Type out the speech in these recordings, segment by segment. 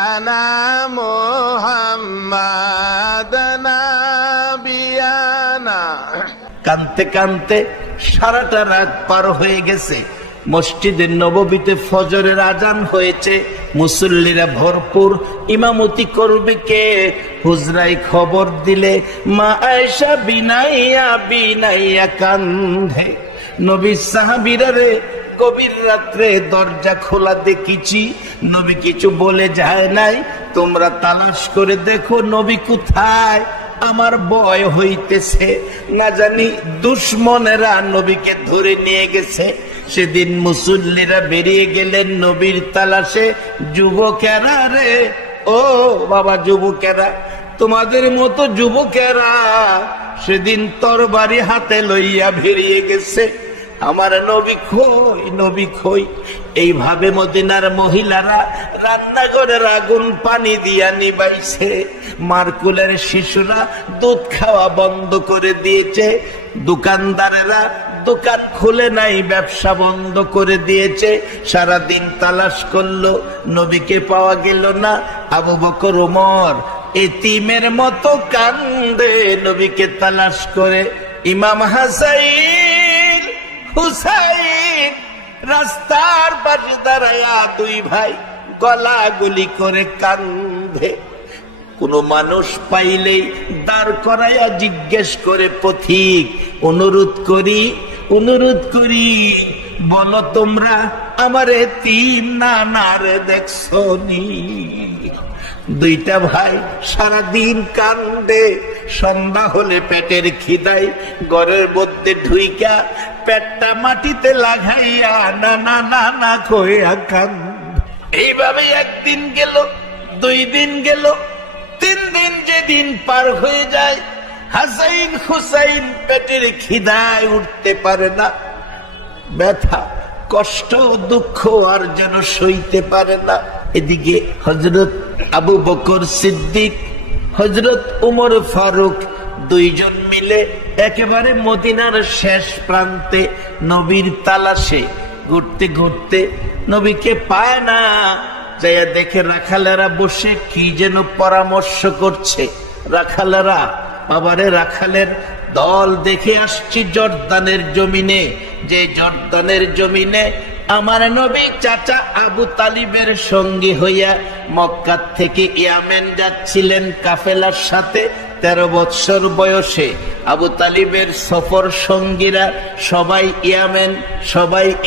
আনা মুহাম্মাদ নাবিয়ানা। কানতে কানতে সারাটা রাত পার হয়ে গেছে। মসজিদের নববীতে ফজরের আজান হয়েছে, মুসল্লিরা ভরপুর। ইমামতি করবে কে? হুজরাই খবর দিলে মা আয়েশা বিনাইয়া বিনাইয়া কান্ধে। নবী সাহাবীরা রে গভীর রাত্রে দরজা খোলা দেখেছি, নবী কিছু বলে যায় নাই। তোমরা তালাশ করে দেখো নবী কোথায়। আমার ভয় হইতেছে, না জানি দুশ্মনেরা নবীকে ধরে নিয়ে গেছে। সেদিন মুসল্লিরা বেরিয়ে গেলেন নবীর তালাশে। যুবকেরা রে, ও বাবা যুবকেরা, তোমাদের মতো যুবকেরা সেদিন তরবারি হাতে লইয়া বেরিয়ে গেছে। আমার নবী কই, নবী কই। এইভাবে মদিনার মহিলারা রান্নাঘরের আগুন পানি দিয়া নিবাইছে। মারকুলের শিশুরা দুধ খাওয়া বন্ধ করে দিয়েছে। দোকানদারেরা দোকান খুলে নাই, ব্যবসা বন্ধ করে দিয়েছে। সারাদিন তালাশ করলো, নবীকে পাওয়া গেল না। আবু বকর ওমর এতিমের মতো কান্দে নবীকে তালাশ করে। ইমাম হাসান হুসাইন রাস্তার পাশে দাঁড়ায়া দুই ভাই গলাগুলি করে কান্দে। কোন মানুষ পাইলেই দাঁড় করাইয়া জিজ্ঞেস করে, পথিক অনুরোধ করি বলো তোমরা আমার এতিম নানারে দেখছো নি? দুইটা ভাই সারাদিন কান্দে। সন্ধ্যা হলে পেটের খিদায় ঘরের মধ্যে ঢুইকা পেটটা মাটিতে লাগাইয়া নানা নানা কইয়া কান্দে। এইভাবে একদিন গেল, 2 দিন গেল, 3 দিন। যেদিন পার হয়ে যায় হাসাইন হুসাইন পেটের খিদায় উঠতে পারে না। ব্যথা কষ্ট দুঃখ আর যেন সইতে পারে না। এদিকে হযরত আবু বকর সিদ্দিক, হযরত উমর ফারুক দুইজন মিলে একেবারে মদিনার শেষ প্রান্তে নবীর তালাশে ঘুরতে ঘুরতে নবীকে পায় না। যাইয়া দেখে রাখালেরা বসে কি যেন পরামর্শ করছে। রাখালেরা, বাবারে রাখালের দল দেখে আসছি জর্দানের জমিনে, যে জর্দানের জমিনে আমার নবী চাচা আবু তালিবের সঙ্গী হইয়া মক্কা থেকে ইয়ামেন যাচ্ছিলেন কাফেলার সাথে। 13 বৎসর বয়সে আবু তালিবের সফর সঙ্গীরা সবাই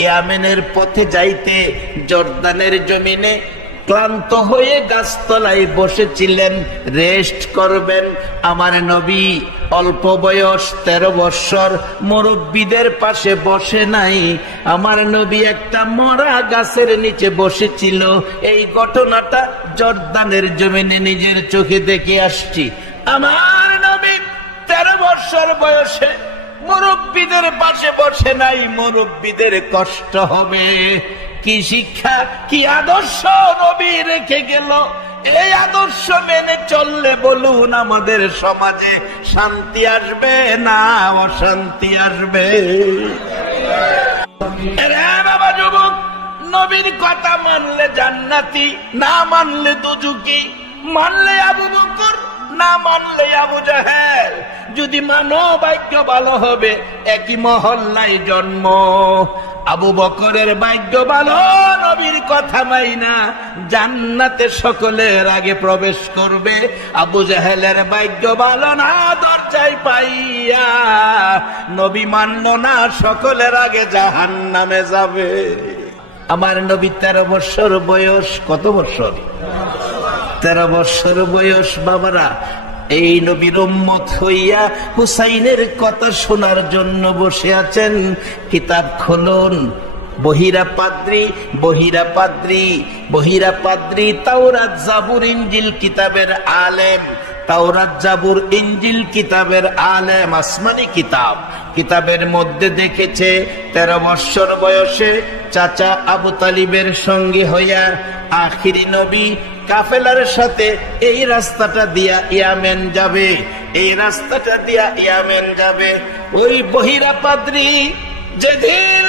ইয়ামেনের পথে যাইতে জর্দানের জমিনে ক্লান্ত হয়ে গাছতলায় বসেছিলেন, রেস্ট করবেন। আমার নবী অল্প বয়স, 13 বৎসর, মুরব্বীদের পাশে বসে নাই। আমার নবী একটা মরা গাছের নিচে বসেছিল। এই ঘটনাটা জর্দানের জমিনে নিজের চোখে দেখে আসছি। আমার নবী 13 বৎসর বয়সে মুরব্বীদের পাশে বসে নাই। মুরব্বীদের কষ্ট হবে। কি শিক্ষা, কি আদর্শ নবী রেখে গেল। এই আদর্শ মেনে চললে বলুন আমাদের সমাজে শান্তি আসবে না অশান্তি আসবে? বাবা যুবক, নবীর কথা মানলে জান্নাতি, না মানলে দুজুকি। মানলে আবু বকর, না মানলে আবু জাহেল। যদি মানো ভাগ্য ভালো হবে, একই মহল্লায় জন্ম। আবু বকরের ভাগ্য ভালো, নবীর কথা মাইনা জান্নাতে সকলের আগে প্রবেশ করবে। আবু জাহেলের ভাগ্য ভালো না, দরজায় পাইয়া নবী মানল না, সকলের আগে জাহান্নামে যাবে। আমার নবী 13 বৎসর বয়স। কত বৎসর? 13 বৎসর বয়স। বাবারা, এই নবীর উম্মত হইয়া হুসাইনের কথা শোনার জন্য বসে আছেন। কিতাব খুলুন। বহিরা পাদ্রী তাওরাত জাবুর ইনজিল কিতাবের আলেম। তাওরাত জাবুর ইনজিল কিতাবের আলেম, আসমানি কিতাব। কিতাবের মধ্যে দেখেছে 13 বৎসর বয়সে চাচা আবু তালিবের সঙ্গে হইয়া আখিরি নবী কাফেলার সাথে এই রাস্তাটা দিয়া ইয়ামেন যাবে। এই রাস্তাটা দিয়া ইয়ামেন যাবে। ওই বহিরা পাদ্রী যেদিন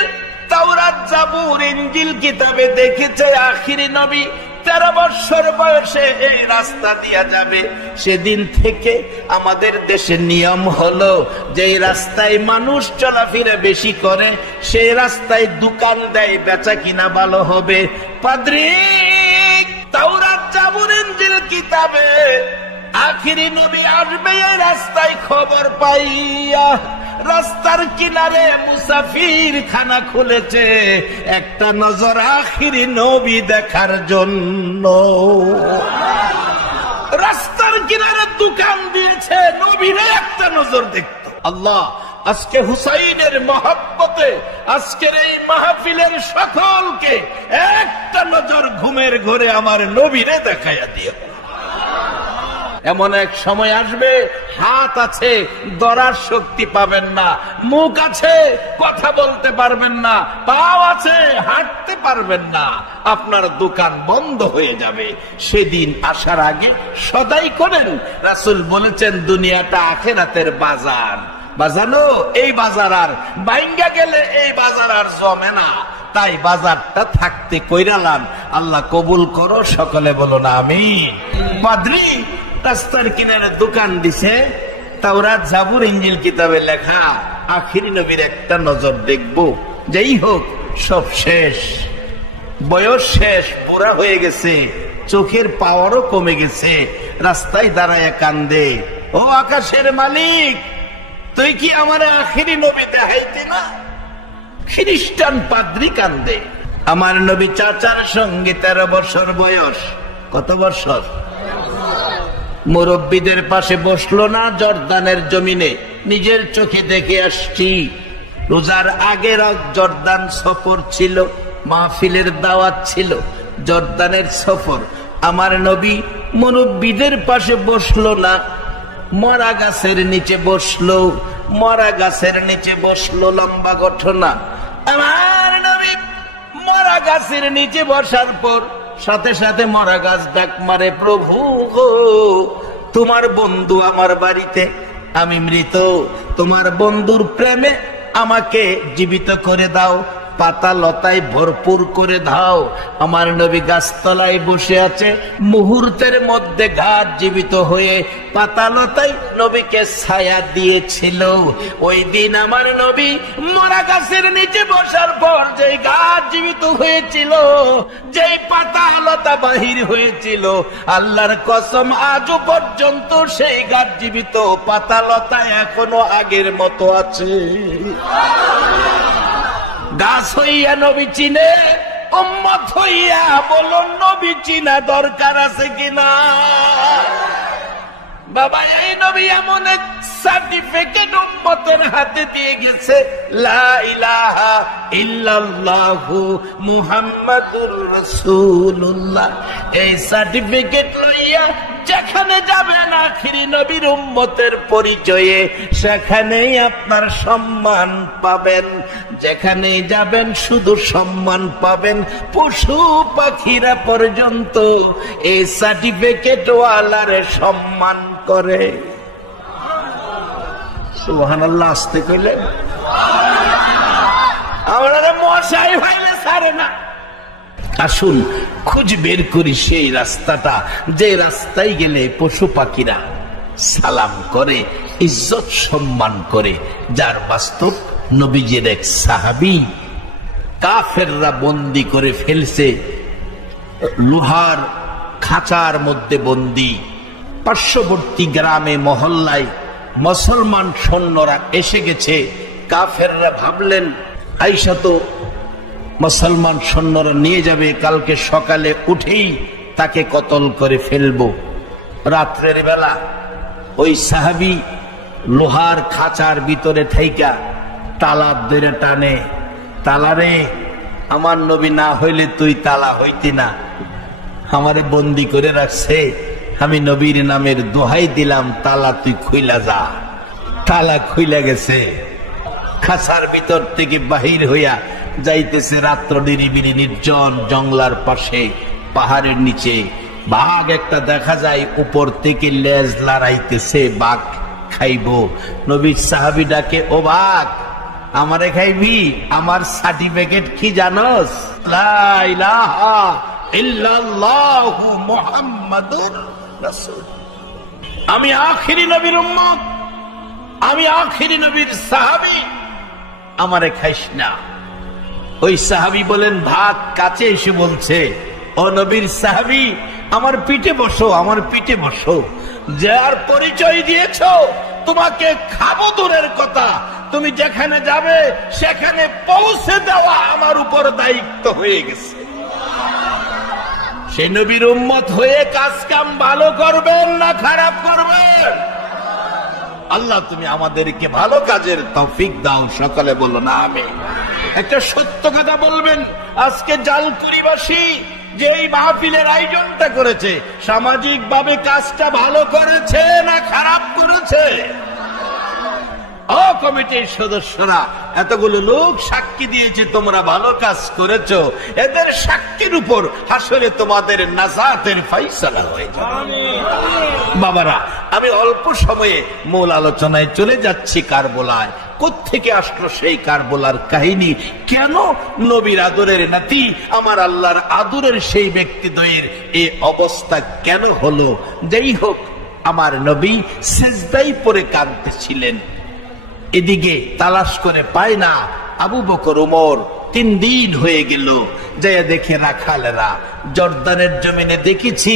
তাওরাত জাবুর ইনজিল কিতাবে দেখেছে আখিরি নবী 13 বছর বয়সে এই রাস্তা দিয়া যাবে। সেদিন থেকে আমাদের দেশে নিয়ম হলো যে রাস্তায় মানুষ চলাফেরা বেশি করে সেই রাস্তায় দোকান দেয়, বেচা কিনা ভালো হবে। পাদ্রী, তাওরাত জাবুর ইনজিল কিতাবে আখিরি নবী আসবে এই রাস্তায় খবর পাইয়া রাস্তার কিনারে মুসাফির খানা খুলেছে একটা নজর আখিরি নবী দেখার জন্য। রাস্তার কিনারে দোকান দিয়েছে নবীরে একটা নজর দেখত। আল্লাহ আজকে হুসাইনের মহব্বতে আজকের এই মাহফিলের সকলকে একটা নজর ঘুমের ঘরে আমার নবীরে দেখাইয়া দিও। এমন এক সময় আসবে হাত আছে ধরার শক্তি পাবেন না, মুখ আছে কথা বলতে পারবেন না, পাও আছে হাঁটতে পারবেন না, আপনার দোকান বন্ধ হয়ে যাবে। সেদিন আসার আগে সদাই করেন। রাসূল বলেছেন দুনিয়াটা আখিরাতের বাজার। বাজানো এই বাজার আর বাইঙ্গা গেলে এই বাজার আর জমে না, তাই বাজারটা থাকতে কইরালাম। আল্লাহ কবুল করো, সকলে বলো না আমিন। পাদ্রী রাস্তার কিনারে দোকান দিছে, তাওরাত জাবুর ইনজিল কিতাবে লেখা আখিরি নবীর একটা নজর দেখবো। যেই হোক সব শেষ, বয়স শেষ, বুড়া হয়ে গেছে, চোখের পাওয়ারও কমে গেছে, রাস্তায় দাঁড়ায় কান্দে, ও আকাশের মালিক তুই কি আমার আখিরি নবী দেখাইতে না? খ্রিস্টান পাদ্রী কান্দে। আমার নবী চাচার সঙ্গে 13 বছর বয়স। কত বছর? মুরব্বীদের পাশে বসলো না জর্দানের জমিনে, নিজের চোখে দেখে আসছি। রোজার আগের জর্দান সফর ছিল, মাহফিলের দাওয়াত ছিল, জর্দানের সফর। আমার নবী মুরব্বীদের পাশে বসলো না, মরা গাছের নিচে বসলো, মরা গাছের নিচে বসলো। লম্বা ঘটনা। আমার নবী মরা গাছের নিচে বসার পর সাথে সাথে মরা গাছ ডাক মারে, প্রভু গো তোমার বন্ধু আমার বাড়িতে, আমি মৃত, তোমার বন্ধুর প্রেমে আমাকে জীবিত করে দাও, পাতা লতায় ভরপুর করে দাও। আমার নবী গাছতলায় বসে আছে, মুহূর্তের মধ্যে গাছ জীবিত হয়ে পাতা লতায় নবীকে ছায়া দিয়েছিল। ওই দিন আমার নবী মরা গাছের নিচে বসার পর যে গাছ জীবিত হয়েছিল, যেই পাতা লতা বাহির হয়েছিল, আল্লাহর কসম আজও পর্যন্ত সেই গাছ জীবিত, পাতা লতা এখনো আগের মতো আছে। গাছ হইয়া নবী চিনে, উম্মত হইয়া বলো নবী চিনা দরকার আছে কিনা? বাবা এই নবী এমন এক সার্টিফিকেট উম্মতের হাতে দিয়ে গেছে, লা ইলাহা ইল্লাল্লাহু মুহাম্মাদুর রাসূলুল্লাহ। এই সার্টিফিকেট লইয়া যেখানে যাবেন আখিরি নবীর উম্মতের পরিচয়ে, সেখানেই আপনার সম্মান পাবেন। যেখানেই যাবেন শুধু সম্মান পাবেন। পশু পাখিরা পর্যন্ত এই সার্টিফিকেট ওয়ালারে সম্মান করে। সুবহানাল্লাহ। আসতে কইলেন আমরা মশাই ভাইলে ছাড়ে না। আসুন খুঁজ বের করি সেই রাস্তাটা, যে রাস্তায় গেলে পশু পাখিরা সালাম করে, ইজ্জত সম্মান করে, যার বাস্তব নবীজির এক সাহাবী কাফেররা বন্দী করে ফেলছে, লোহার খাঁচার মধ্যে বন্দী। পার্শ্ববর্তী গ্রামে মহল্লায় মুসলমান সৈন্যরা এসে গেছে। কাফেররা ভাবলেন আইসা তো মুসলমান সৈন্যরা নিয়ে যাবে, কালকে সকালে উঠেই তাকে কতল করে ফেলবো। রাত্রের বেলা ওই সাহাবী লোহার খাঁচার ভিতরে থাইকা তালা ধরে টানে, তালারে আমার নবী না হইলে তুই তালা হইতি না, আমারে বন্দি করে রাখছে, আমি নবীর নামের দোহাই দিলাম, তালা তুই খুইলা যা। তালা খুইলা গেছে, খাঁচার ভিতর থেকে বাহির হইয়া যাইতেছে। রাত্র নিরিবিলি নির্জন জঙ্গলার পাশে পাহাড়ের নিচে বাঘ একটা দেখা যায়, উপর থেকে লেজ লড়াইতেছে, বাঘ খাইবো। নবীর সাহাবী ডাকে, ও বাঘ আমারে খাইবি? আমার সার্টিফিকেট কি জানোস? লা ইলাহা ইল্লাল্লাহু মুহাম্মাদুর রাসূল। আমি আখিরি নবীর উম্মত, আমি আখিরি নবীর সাহাবী, আমারে খাইস না। ওই সাহাবী বলেন, ভাগ কাছে এসে বলছে, ও নবীর সাহাবী, আমার পিঠে বসো, আমার পিঠে বসো। যার পরিচয় দিয়েছ, তোমাকে খাবো দূরের কথা, তুমি যেখানে যাবে সেখানে পৌঁছে দেওয়া আমার উপর দায়িত্ব হয়ে গেছে। সেই নবীর উম্মত হয়ে কাজ কাম ভালো করবেন না খারাপ করবেন? আল্লাহ তুমি আমাদেরকে ভালো কাজের তৌফিক দাও, সকলে বলো না আমিন। একটা সত্য কথা বলবেন, আজকে জালকুড়িবাসী যে এই মাহফিলের আয়োজনটা করেছে, সামাজিক ভাবে কাজটা ভালো করেছে না খারাপ করেছে? ও কমিটির সদস্যরা, এতগুলো লোক সাক্ষী দিয়েছে তোমরা ভালো কাজ করেছো, এদের সাক্ষীর উপর হাসরে তোমাদের নাজাতের ফায়সালা হয়ে যাবে। বাবারা, আমি অল্প সময়ে মূল আলোচনায় চলে যাচ্ছি। কারবালায় কোত্থেকে আসলো সেই কারবালার কাহিনী? কেন নবীর আদরের নাতি, আমার আল্লাহর আদরের সেই ব্যক্তিদ্বয়ের এই অবস্থা কেন হলো? যাই হোক, আমার নবী সিজদায় পড়ে কাঁদতেছিলেন। এদিকে তালাশ করে পায় না। আবু বকর ওমর 3 দিন হয়ে গেল, যায় দেখে রাখালেরা, জর্দানের জমিনে দেখেছি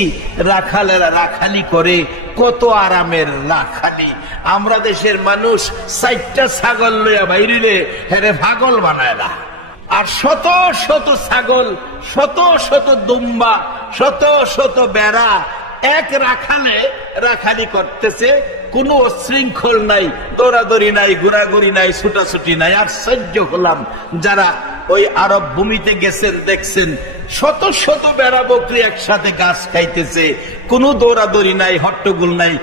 রাখালেরা রাখালি করে, কত আরামের রাখালি। আমরা দেশের মানুষ 4টা ছাগল লইয়া বাইরে হেরে পাগল বানায় না, আর শত শত ছাগল, শত শত দুম্বা, শত শত বেড়া এক রাখালে রাখালি করতেছে। কোন শৃঙ্খল নাই, দৌড়াদৌড়ি নাই, ঘোরাঘুরি নাই, ছুটাছুটি নাই। আর সহ্য হলাম, যারা ওই আরব ভূমিতে গেছেন দেখছেন, শত শত বেড়া বকরি একসাথে গাছ খাইতেছে, কোনো দৌড়াদৌড়ি নাই, হট্টগোল নাই।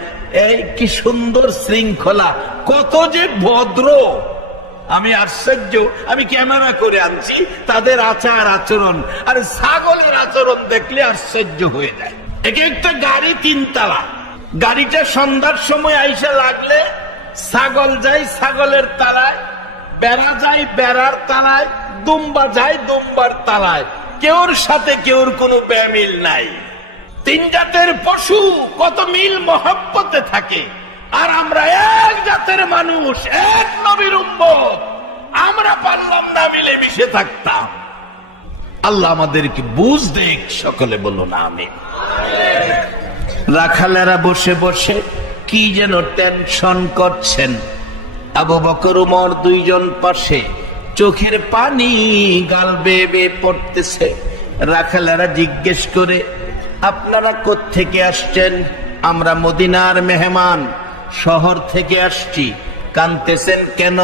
এই কি সুন্দর শৃঙ্খলা, কত যে ভদ্র! আমি আশ্চর্য, আমি ক্যামেরা করে আনছি তাদের আচার আচরণ, আর ছাগলের আচরণ দেখলে আশ্চর্য হয়ে যায়। এক একটা গাড়ি 3 তালা, গাড়িটা সন্ধ্যার সময় আইসা লাগলে ছাগল যায় ছাগলের তালায়, বেড়া যায় বেড়ার তালায়, দুম্বা যায় দুম্বার তালায়, কেউর সাথে কেউর কোনো বেমিল নাই। 3 জাতের পশু কত মিল মহব্বতে থাকে, আর আমরা এক জাতের মানুষ, এক নবীর উম্মত, আমরা পারলাম না মিলে মিশে থাকতাম। আল্লাহ আমাদেরকে বুঝ দেখ, সকলে বলুন আমিন। রাখালেরা বসে বসে কি যেন টেনশন করছেন। আবু বকর ওমর 2 জন পাশে, চোখের পানি গাল বেয়ে বেয়ে পড়তেছে। রাখালেরা জিজ্ঞেস করে, আপনারা কোত্থেকে আসছেন? আমরা মদিনার মেহমান, শহর থেকে আসছি। কাঁদতেছেন কেন?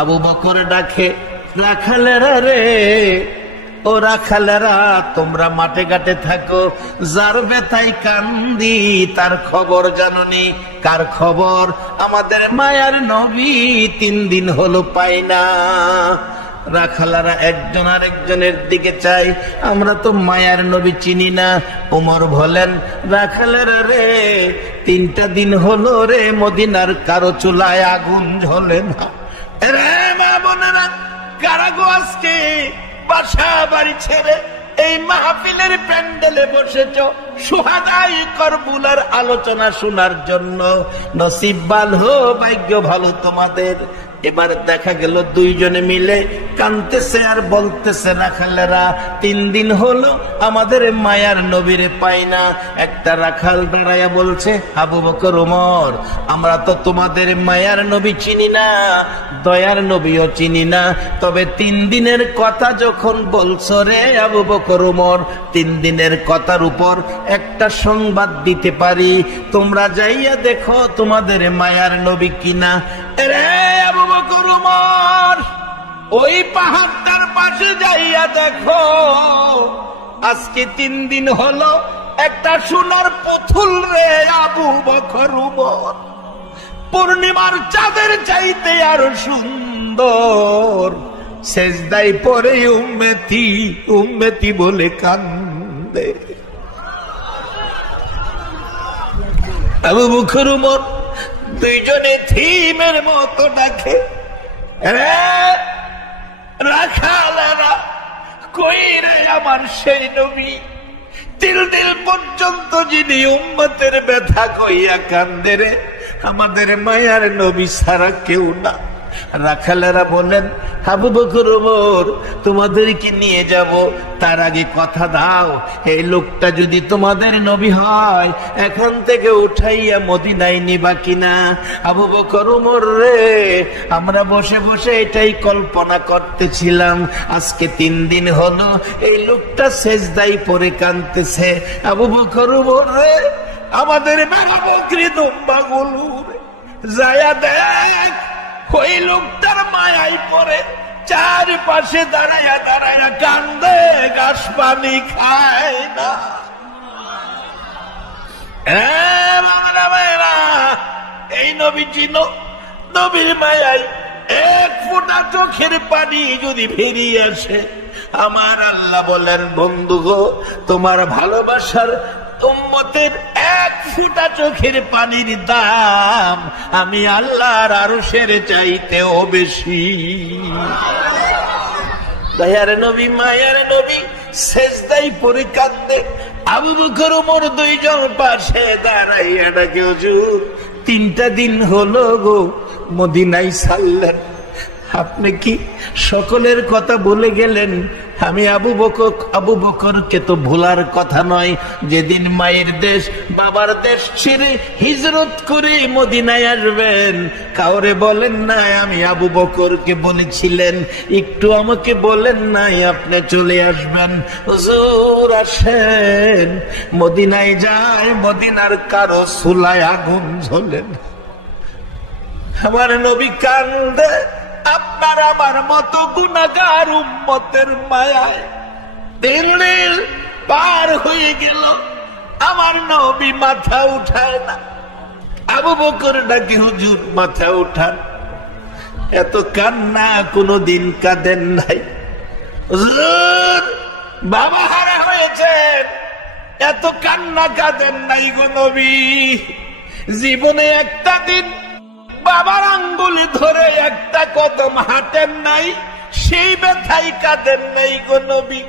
আবু বকর ডাকে, রাখালেরা রে, ও রাখালেরা, তোমরা মাঠে ঘাটে থাকো, যার ব্যথাই কান্দি তার খবর জাননি। কার খবর? আমাদের মায়ার নবী 3 দিন হলো পাই না। রাখালারা একজন আরেকজনের দিকে চাই, আমরা তো মায়ার নবী চিনি না। ওমর বলেন, রাখালেরা রে, 3টা দিন হলো রে মদিনার কারো চুলায় আগুন জ্বলে না। রে মা বোনেরা, কারাগো আজকে বাসা বাড়ি ছেড়ে এই মাহফিলের প্যান্ডেলে বসেছ সুহাদাই কারবালার আলোচনা শোনার জন্য। নসিব ভালো, ভাগ্য ভালো তোমাদের। এবার দেখা গেল 2 জনে মিলে কাঁদতেছে আর বলতেছে, রাখালেরা 3 দিন হলো আমাদের মায়ার নবীরে পাই না। একটা রাখাল দাঁড়াইয়া বলছে, আবু বকর ওমর, আমরা তো তোমাদের মায়ার নবী চিনি না, দয়ার নবীও চিনি না, তবে 3 দিনের কথা যখন বলছো রে আবু বকর ওমর, 3 দিনের কথার উপর একটা সংবাদ দিতে পারি, তোমরা যাইয়া দেখো তোমাদের মায়ার নবী কিনা। রে আবু বকর ওমর, ওই পাহাড়টার পাশে যাইয়া দেখো, আজকে 3 দিন হলো একটা সোনার পুতুল রে আবু বকর ওমর, পূর্ণিমার চাঁদের চাইতে আরো সুন্দর, সেজদায় পরে উম্মতি উম্মতি বলে কান্দে। আবু বকর ওমর 2 জনে থিমের মতো ডাকে, রাখালেরা কই রে আমার সেই নবী, তিল তিল পর্যন্ত যিনি উম্মতের ব্যথা কইয়া কান্দে রে, আমাদের মায়ার নবী ছাড়া কেউ না। রাখালেরা বলেন, আবু বকর ওমর তোমাদেরকে নিয়ে যাব, তার আগে কথা দাও, এই লোকটা যদি তোমাদের নবী হয় এখন থেকে উঠাইয়া মদিনায় নিবা কিনা। আবু বকর ওমর রে, আমরা বসে বসে এটাই কল্পনা করতেছিলাম, আজকে 3 দিন হলো এই লোকটা সেজদায় পড়ে কাঁদতেছে। আবু বকর ওমর রে, আমাদের বাবা বকরি দুম্বাগুলো যায়া দেখ, ওই লোকটার মায়াই পড়ে চারপাশে দাঁড়াইয়া দাঁড়াইয়া কান্দে, ঘাস পানি খায় না। এই নবী চিনো, নবীর মায়াই 1 ফোঁটা চোখের পানি যদি ফিরিয়ে আসে, আমার আল্লাহ বলেন, বন্ধু গো, তোমার ভালোবাসার উম্মতের 1 ফোঁটা চোখের পানির দাম আমি আল্লাহর আরশের চাইতেও বেশি। দয়ার নবী, মায়ের নবী সেজদায় পড়ে কাঁদে। আবু বকর ওমর 2 জন পাশে দাঁড়াইয়া ডাকে, হুজুর 3টা দিন হলো গো মদিনায় ছাড়লেন, আপনি কি সকলের কথা বলে গেলেন? আমি আবু বকরকে তো ভোলার কথা নয়, যেদিন মায়ের দেশ বাবার দেশ ছেড়ে হিজরত করে মদিনায় আসবেন, কাউরে বলেন নাই আমি আবু বকরকে বলেছিলেন, একটু আমাকে বলেন নাই আপনি চলে আসবেন। হুজুর আসেন, মদিনায় যায়, মদিনার কারো চুলায় আগুন জ্বলেন, আমার নবী কান্দে, আপনার আমার মতো গুনাহগার উম্মতের মায়ায় 3 দিন পার হয়ে গেল, আমার নবী মাথা উঠায় না। আবু বকর ডাকে, হুজুর মাথা উঠান, এত কান্না কোনদিন কাঁদেন নাই। হুজুর বাবা হারা হয়েছেন, এত কান্না কাঁদেন নাই গো নবী, জীবনে একটা দিন বাবার আঙ্গুলি ধরে একটা কদম হাঁটেন নাই, সেই ব্যথাই কাঁদেন নাই গো নবী,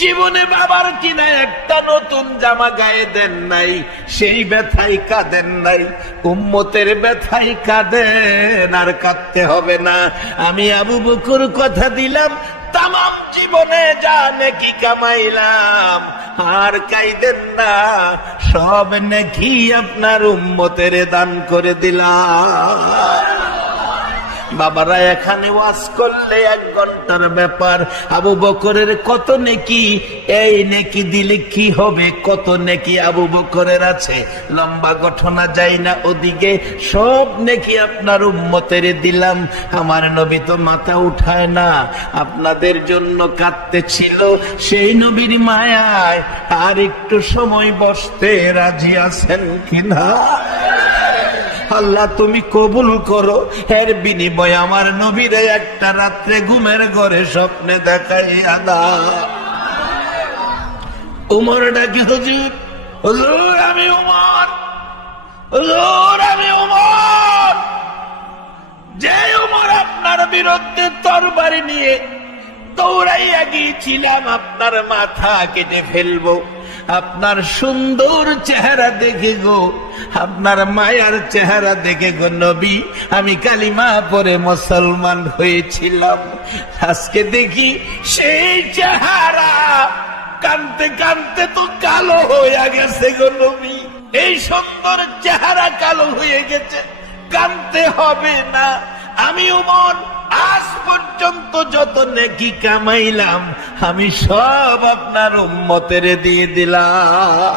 জীবনে বাবার কিনা একটা নতুন জামা গায়ে দেন নাই, সেই ব্যথাই কাঁদেন নাই। উম্মতের ব্যথাই কাঁদেন, আর কাঁদতে হবে না। আমি আবু বকর কথা দিলাম, তামাম জীবনে যা নেকি কামাইলাম আর কাইদেন না, সব নেকি আপনার উম্মতের দান করে দিলাম। বাবারা এখানে ওয়াজ করলে 1 ঘন্টার ব্যাপার, আবু বকরের কত নেকি, এই নেকি দিলে কি হবে, কত নেকি আবু বকরের আছে, লম্বা ঘটনা যাই না ওদিকে, সব নেকি আপনার উম্মতের দিলাম। আমার নবী তো মাথা উঠায় না, আপনাদের জন্য কাঁদতেছিল, সেই নবীর মায়ায় আর একটু সময় বসতে রাজি আছেন কিনা? আল্লাহ তুমি কবুল করো, এর বিনিময়ে আমার নবীরে একটা রাত্রে ঘুমের ঘরে স্বপ্নে দেখাইয়া দাও। উমর ডাকি, হুজুর, হুজুর আমি উমর, হুজুর আমি উমর, যে উমর আপনার বিরুদ্ধে তরবারি নিয়ে দৌড়াইয়া গিয়েছিলাম, আপনার মাথা কেটে ফেলবো, আপনার সুন্দর চেহারা দেখে গো, আপনার মায়ার চেহারা দেখে গো নবী আমি কালিমা পড়ে মুসলমান হয়েছিলাম, আজকে দেখি সেই চেহারা কানতে কানতে তো কালো হয়ে গেছে গো নবী, এই সুন্দর চেহারা কালো হয়ে গেছে, কানতে হবে না। আমি উমর আজ পর্যন্ত যত নেকি কামাইলাম আমি সব আপনার উম্মতের দিয়ে দিলাম।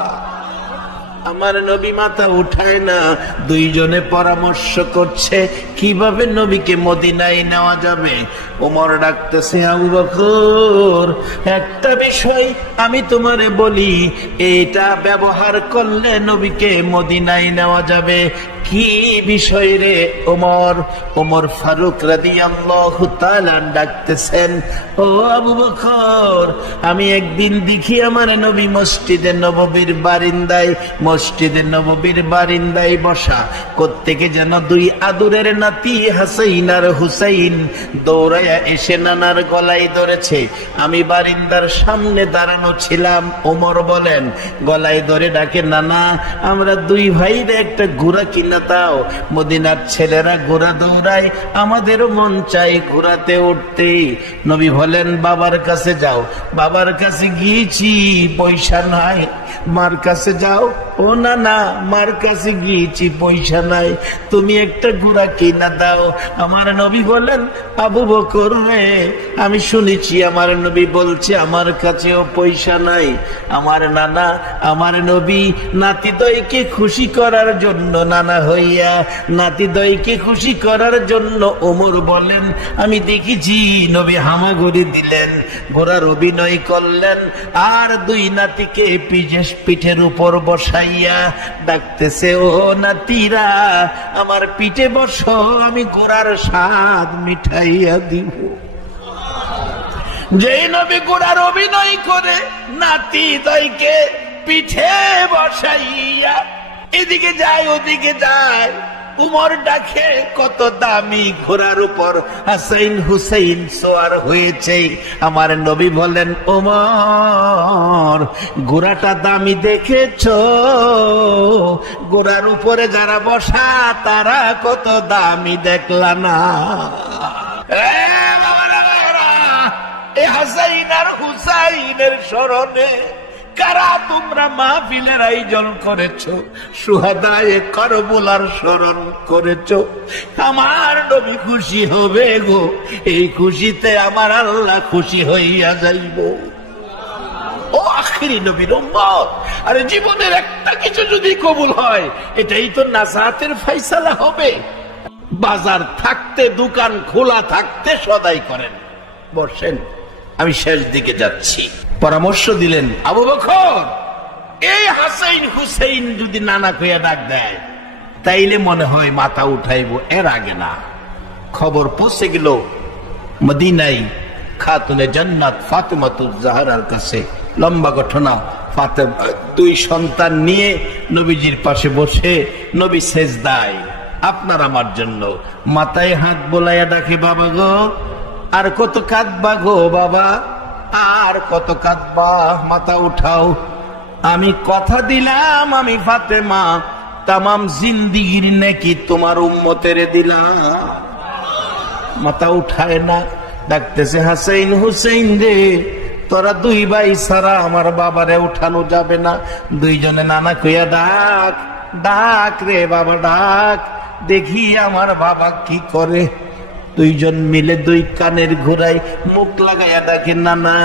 আমার নবী মাথা উঠায় না, 2 জনে পরামর্শ করছে কিভাবে নবীকে মদিনায় নেওয়া যাবে। ওমর ডাকতেছে, আবু বকর একটা বিষয় আমি তোমারে বলি, এটা ব্যবহার করলে নবীকে মদিনায় নেওয়া যাবে। কি বিষয় রে ওমর? ওমর ফারুক রাদিয়াল্লাহু তাআলা ডাকতেছেন, ও আবু বকর আমি একদিন দেখি আমার নবী মসজিদে নববীর বারিন্দায় বসা, কোত্থেকে যেন 2 আদরের নাতি নাতি হাসাইন আর হুসাইন দৌড়াইয়া এসে নানার গলায় ধরেছে। আমি বারিন্দার সামনে দাঁড়ানো ছিলাম। ওমর বলেন, গলায় ধরে ডাকে, নানা আমরা দুই ভাইরে একটা ঘোড়া কিনা দাও। মদিনার ছেলেরা ঘোড়া দৌড়ায়, আমাদেরও মন চাই ঘোড়াতে উঠতে। নবী বলেন, বাবার কাছে যাও। বাবার কাছে গিয়েছি, পয়সা নাই। মার কাছে যাও। ও না না, মার কাছে গিয়েছি, পয়সা নাই, তুমি একটা ঘোড়া কিনা দাও। আমার নবী বলেন, আবু বকর রে, আমি শুনেছি আমার নবী বলছে আমার কাছেও পয়সা নাই। আমার নানা, আমার নবী নাতিদয়কে খুশি করার জন্য, নানা হইয়া নাতিদয়কে খুশি করার জন্য ওমর বলেন, আমি দেখেছি নবী হামাগুড়ি দিলেন, ঘোড়ার অভিনয় করলেন, আর দুই নাতিকে পিঠের উপর বসাইয়া ডাকতেছে, ও নাতিরা আমার পিঠে বসো, আমি ঘোড়ার স্বাদ মিঠাইয়া দিব। যেই নবী ঘোড়ার অভিনয় করে নাতিদয়কে পিঠে বসাইয়া এদিকে যায় ওদিকে যায়, উমর ডাকে, কত দামি ঘোড়ার উপর হাসাইন হুসাইন সোয়ার হয়েছে। আমার নবী বলেন, ওমর ঘোড়াটা দামি দেখেছ? ঘোড়ার উপরে যারা বসা তারা কত দামি দেখলা না? এই হাসাইন আর হুসাইনের স্মরণে কারা তোমরা মাহফিলের আয়োজন করেছো, সুহাদায়ে কারবালার স্মরণ করেছো। আমার নবী খুশি হবে গো, এই খুশিতে আমার আল্লাহ খুশি হইয়া যাইব। ও আখিরি নবীর উম্মত, আরে জীবনের একটা কিছু যদি কবুল হয়, এটাই তো নাজাতের ফয়সালা হবে। বাজার থাকতে, দোকান খোলা থাকতে সদাই করেন। বসেন, আমি শেষ দিকে যাচ্ছি। পরামর্শ দিলেন, আবু বকর এই হাসাইন হুসাইন যদি নানা কইয়া ডাক দেয় তাইলে মনে হয় মাথা উঠাইব, এর আগে না। খবর পৌঁছে গেল মদিনায় খাতুনে জান্নাত ফাতেমাতুজ জাহরার কাছে। লম্বা ঘটনা। ফাতেমা দুই সন্তান নিয়ে নবীজির পাশে বসে, নবী সেজদায়, আপনার আমার জন্য মাথায় হাত বোলাইয়া ডাকে, বাবা গো আর কত কাঁদবা গো বাবা, আর কত কাঁদবা, মাথা উঠাও। আমি কথা দিলাম আমি ফাতেমা তামাম জিন্দিগির নাকি তোমার উম্মতের দিলাম। মাথা উঠায় না, ডাকতেছে, হাসাইন হুসাইন রে, তোরা দুই ভাই ছাড়া আমার বাবারে উঠানো যাবে না। দুইজনে নানা কইয়া ডাক, ডাক রে বাবা ডাক, দেখি আমার বাবা কি করে। দুইজন মিলে দুই কানের ঘোড়ায় মুখ লাগাইয়া ডাকে, নানা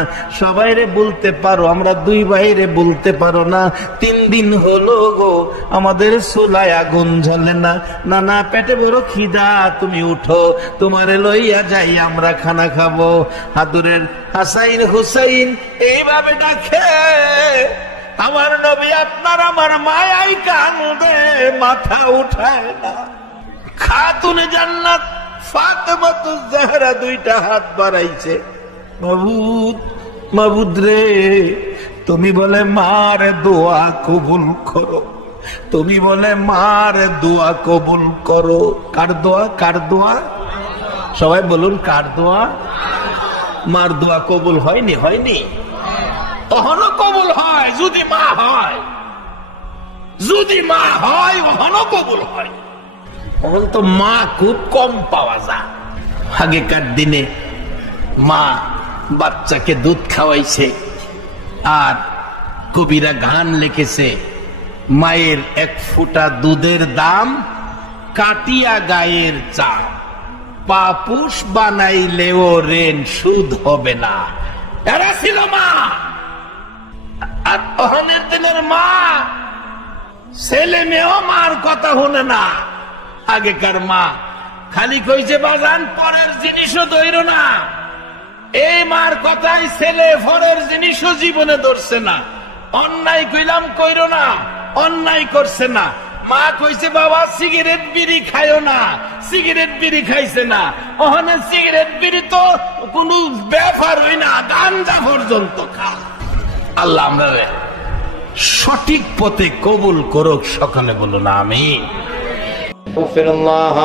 সবাই রে বলতে পারো, আমরা দুই ভাইরে বলতে পারো না, 3 দিন হলো গো আমাদের চুলায় আগুন জ্বলে না। নানা পেটে বড় খিদা, তুমি উঠো, তোমারে লইয়া যাই, আমরা খানা খাবো। হাদুরের হাসাইন হুসাইন এইভাবে ডাকে। আমার নবী আপনার আমার মায়াই কান্দে, মাথা উঠায় না। খাতুনে জান্নাত ফাতেমাতুজ জাহরা দুইটা হাত বাড়াইছে, মাবুদ মাবুদ রে, তুমি বলে মার দোয়া কবুল করো, তুমি বলে মার দোয়া কবুল করো। কার দোয়া? কার দোয়া? সবাই বলুন, কার দোয়া? মার দোয়া কবুল হয়নি? হয়নি? অহনো কবুল হয় যদি মা হয়, যদি মা হয় অহনো কবুল হয়। এখন তো মা খুব কম পাওয়া যায়। আগেকার দিনে মা বাচ্চাকে দুধ খাওয়াইছে, আর কবিরা গান লিখেছে, মায়ের 1 ফুটা দুধের দাম কাটিয়া গায়ের চাল, পাপুষ বানাইলেও ঋণ সুদ হবে না। এরা ছিল মা। আর অহনের দিনের মা, ছেলে মেয়েও মার কথা শুনে না। আগেকার মা খালি কইছে, বাজান পরের জিনিসও ধইর না। এই মার কথাই ছেলে পরের জিনিসও জীবনে ধরছে না। অন্যায় কইলাম কইরো না, অন্যায় করছে না। মা কইছে, বাবা সিগারেট বিড়ি খাইও না, সিগারেট বিড়ি খাইছে না। ওখানে সিগারেট বিড়ি তো কোন ব্যাপার হই না, গাঞ্জা পর্যন্ত খা। আল্লাহ আমরা সঠিক পথে কবুল করুক, সকলে বলুন আমিন। আস্তাগফিরুল্লাহ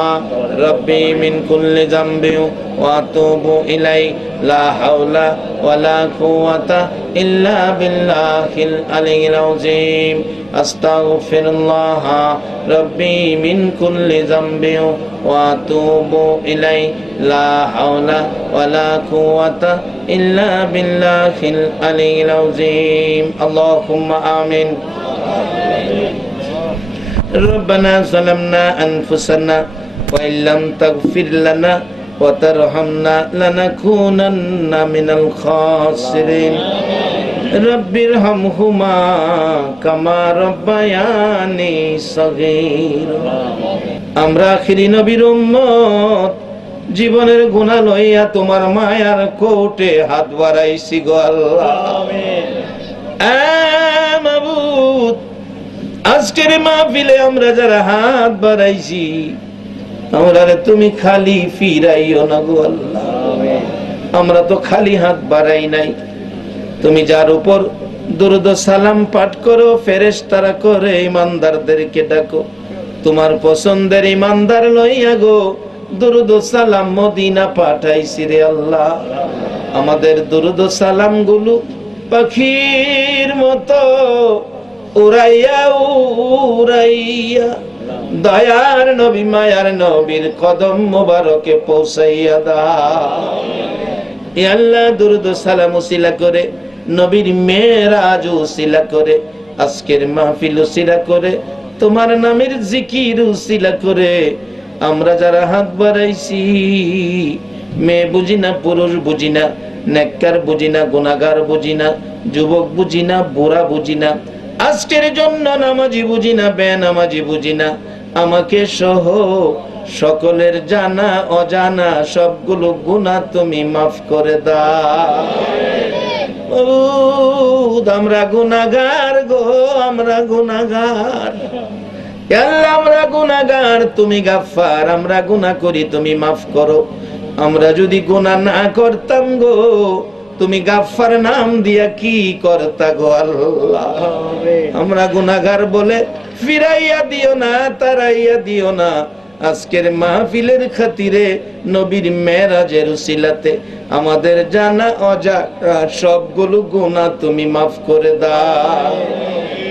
রাব্বি মিন কুল্লি যামবি ওয়া আতুবু ইলাই লা হাওলা ওয়ালা কুওয়াতা ইল্লা বিল্লাহিল আলিয়্যিল আযীম আস্তাগফিরুল্লাহ রাব্বি মিন কুল্লি যামবি ওয়া আতুবু ইলাই লা হাওলা ওয়ালা কুওয়াতা ইল্লা বিল্লাহিল আলিয়্যিল আযীম আল্লাহুম্মা আমিন ربنا ظلمنا أنفسنا وإن لم تغفر لنا وترحمنا لنكونن من الخاسرين رب ارحمهما كما ربياني صغيرا আমরা আখিরি নবীর উম্মত জীবনের গুনাহ লইয়া তোমার মায়ার কোর্টে হাত বাড়াইছি গো আল্লাহ আমিন মাবুদ আজকের মাহফিলে আমরা যারা হাত বাড়াইছি আমরা তুমি খালি ফিরাইও না গো আল্লাহ আমরা তো খালি হাত বাড়াই নাই তুমি যার উপর দুরূদ সালাম পাঠ করো ফেরেশতারা করে ইমানদারদেরকে ডাকো তোমার পছন্দের ইমানদার লইয়া গো দুরূদ সালাম মদিনা পাঠাইছি রে আল্লাহ আমাদের দুরূদ সালাম গুলো পাখির মতো উড়াইয়া উড়াইয়া দয়ার নবী মায়ার নবীর কদম মোবারকে পৌঁছাইয়া দাও ইয়া আল্লাহ দুরূদ সালাম উসিলা করে নবীর মেরাজ উসিলা করে আজকের মাহফিল উসিলা করে তোমার নামের জিকির উসিলা করে আমরা যারা হাত বাড়াইছি মেয়ে বুঝি না পুরুষ বুঝি না নেককার বুঝি না গুনাহগার বুঝি না যুবক বুঝি না বুড়া বুঝি না আজকের জন্য নামাজি বুঝি না বেনামাজি বুঝি না আমাকে সহ সকলের জানা অজানা সবগুলো গুনাহ তুমি মাফ করে দাও আমরা গুনাহগার গো আমরা গুনাহগার আল্লাহ আমরা গুনাহগার তুমি গাফফার আমরা গুনাহ করি তুমি মাফ করো আমরা যদি গুনাহ না করতাম গো তুমি গাফফার নাম দিয়া কি করতা গো আল্লাহ আমরা গুনাহগার বলে ফিরাইয়া দিও না তারাইয়া দিও না আজকের মাহফিলের খাতিরে নবীর মেরাজের উসিলাতে আমাদের জানা অজানা সবগুলো গুনাহ তুমি মাফ করে দাও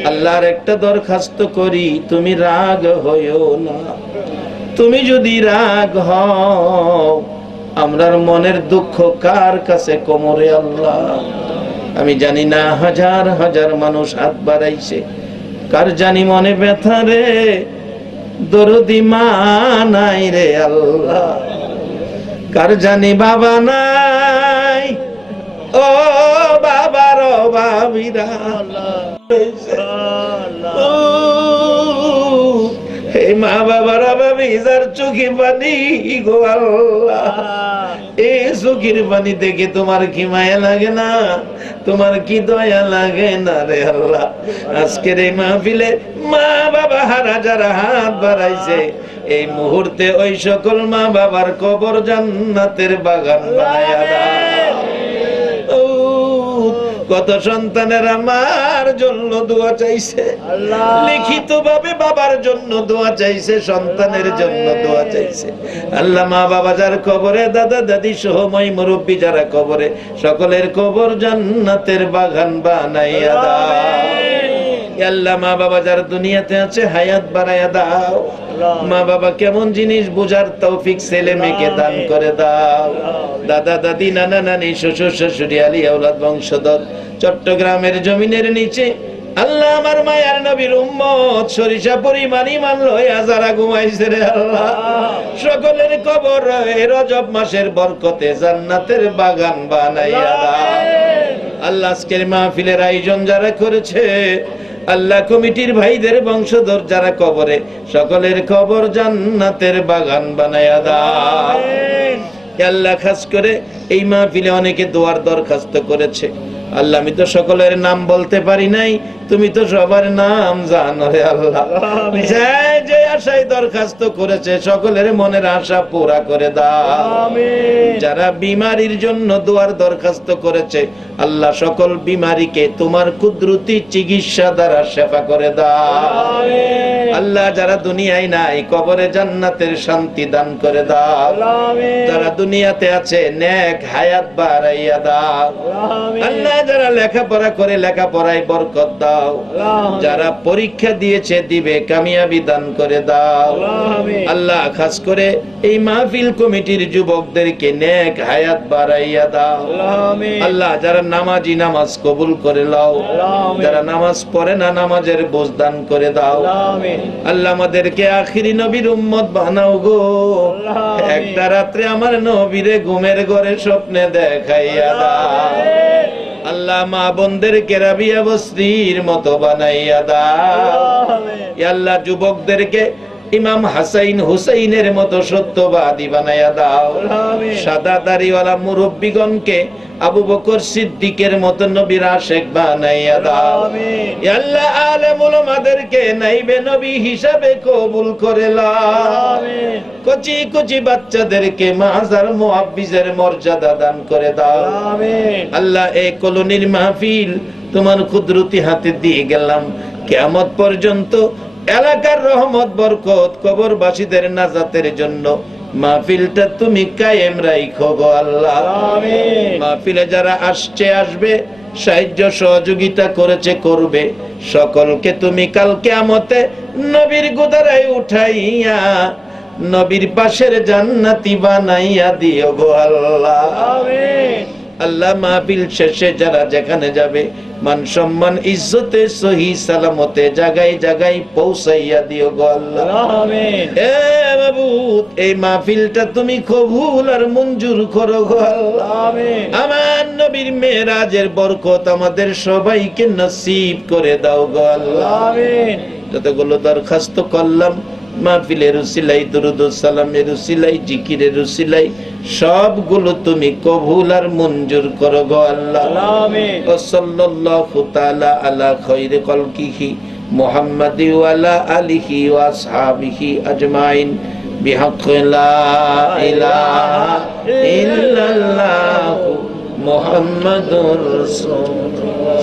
আল্লাহর একটা দরখাস্ত করি তুমি রাগ হইও না তুমি যদি রাগ হও আমরার মনের দুঃখ কার কাছে কোমরে আল্লাহ আমি জানি না হাজার হাজার মানুষ হাত বাড়াইছে কার জানি মনে ব্যথা রে দরদি মা নাই রে আল্লাহ কার জানি বাবা নাই ও বাবার বাবিরা হে মা বাবার বাবি যার চোখে পানি গো আল্লাহ এই চোখের পানি দেখে তোমার কি মায়া লাগে না তোমার কি দয়া লাগে না রে আল্লাহ আজকের এই মাহফিলে মা বাবা হারা যারা হাত বাড়াইছে এই মুহূর্তে ওই সকল মা বাবার কবর জান্নাতের বাগান বানায়া দাও কত সন্তানের আমার জন্য দোয়া চাইছে লিখিত ভাবে বাবার জন্য দোয়া চাইছে সন্তানের জন্য দোয়া চাইছে আল্লাহ মা বাবা যার কবরে দাদা দাদি সহ মই মুরব্বি যারা কবরে সকলের কবর জান্নাতের বাগান বানাইয়া দাও আল্লাহ মা বাবা যার দুনিয়াতে আছে হায়াত বাড়াইয়া দাও মা বাবা কেমন জিনিস বুঝার তৌফিক ছেলে মেয়েকে দান করে দাও দাদা দাদি নানা নানি শ্বশুর শাশুড়ি আলী আওলাদ বংশধর চট্টগ্রামের জমিনের নিচে আল্লাহ আমার মায়ার নবীর উম্মত সরিষা পরিমাণ ঈমান লইয়া যারা ঘুমাইছে রে আল্লাহ সকলের কবর রজব মাসের বরকতে জান্নাতের বাগান বানাইয়া দাও আল্লাহ আজকের মাহফিলের আয়োজন যারা করেছে আল্লাহ কমিটির ভাইদের বংশধর যারা কবরে সকলের কবর জান্নাতের বাগান বানায়া দাও আল্লাহ খাস করে এই মাহফিলে অনেকে দোয়ার দরখাস্ত করেছে আল্লাহ আমি তো সকলের নাম বলতে পারি নাই তুমি তো সবার নাম জানো রে আল্লাহ যে আশায় দরখাস্ত করেছে সকলের মনের আশা পুরা করে দাও আমিন যারা বিমারির জন্য দোয়ার দরখাস্ত করেছে আল্লাহ সকল বিমারিকে তোমার কুদরতি চিকিৎসা দ্বারা শেফা করে দাও আমিন আল্লাহ যারা দুনিয়ায় নাই কবরে জান্নাতের শান্তি দান করে দাও, যারা দুনিয়াতে আছে নেক হায়াত বাড়াইয়া দাও। আল্লাহ যারা লেখাপড়া করে লেখাপড়ায় বরকত দাও, যারা পরীক্ষা দিয়েছে দিবে কামিয়াবি দান করে দাও। আল্লাহ খাস করে এই মাহফিল কমিটির যুবকদেরকে নেক হায়াত বাড়াইয়া দাও। আল্লাহ যারা নামাজি নামাজ কবুল করে নাও, যারা নামাজ পড়ে না নামাজের বোঝ দান করে দাও। আল্লাহ আমাদেরকে আখিরি নবীর উম্মত বানাও গো। একটা রাত্রে আমার নবীরে ঘুমের ঘরে স্বপ্নে দেখাইয়া দাও। আল্লাহ মা বোনদেরকে রাবিয়া বস্তির মতো বানাইয়া দাও। আল্লাহ যুবকদেরকে ইমাম হাসাইন হুসাইনের মতো সত্যবাদী বানাইয়া দাও। সাদা দাড়িওয়ালা মুরব্বিগণকে আবু বকর সিদ্দিকের মতো নবীর আশিক বানাইয়া দাও। আল্লাহ আলেম উলামাদেরকে নাইবে নবী হিসাবে কবুল করে নাও। কচি কচি বাচ্চাদেরকে মাজার মুআব্বিজের মর্যাদা দান করে দাও। আল্লাহ এই কলোনির মাহফিল তোমার কুদরতি হাতে দিয়ে গেলাম। কিয়ামত পর্যন্ত এলাকার রহমত বরকত কবরবাসীদের নাজাতের জন্য মাহফিলটা তুমি কায়েম রাখো গো আল্লাহ। মাহফিলে যারা আসছে আসবে, সাহায্য সহযোগিতা করেছে করবে, সকলকে তুমি কাল কিয়ামতে নবীর গোদারায় উঠাইয়া নবীর পাশের জান্নাতি বানাইয়া দিও গো আল্লাহ। আল্লাহ মাহফিল শেষে যারা যেখানে যাবে মান সম্মান ইজ্জতে সহি সালামতে জায়গায় জায়গায় পৌঁছাইয়া দিও গো আল্লাহ। এ মাবুদ এই মাহফিলটা তুমি কবুল আর মঞ্জুর করো গো আল্লাহ। আমার নবীর মেরাজের বরকত আমাদের সবাইকে নসিব করে দাও গো আল্লাহ। যতগুলো দরখাস্ত করলাম মাহফিলের উসিলাই, দুরুদ ও সালামের উসিলাই, জিকিরের উসিলাই সবগুলো তুমি কবুল আর মঞ্জুর করো গো আল্লাহ। আমিন। ও সাল্লাল্লাহু তাআলা আলা খায়রি খালকিহি মুহাম্মাদি ওয়া আলা আলিহি ওয়া আসহাবিহি আজমাইন বিহাক্কি লা ইলাহা ইল্লাল্লাহু মুহাম্মাদুর রাসূলুল্লাহ।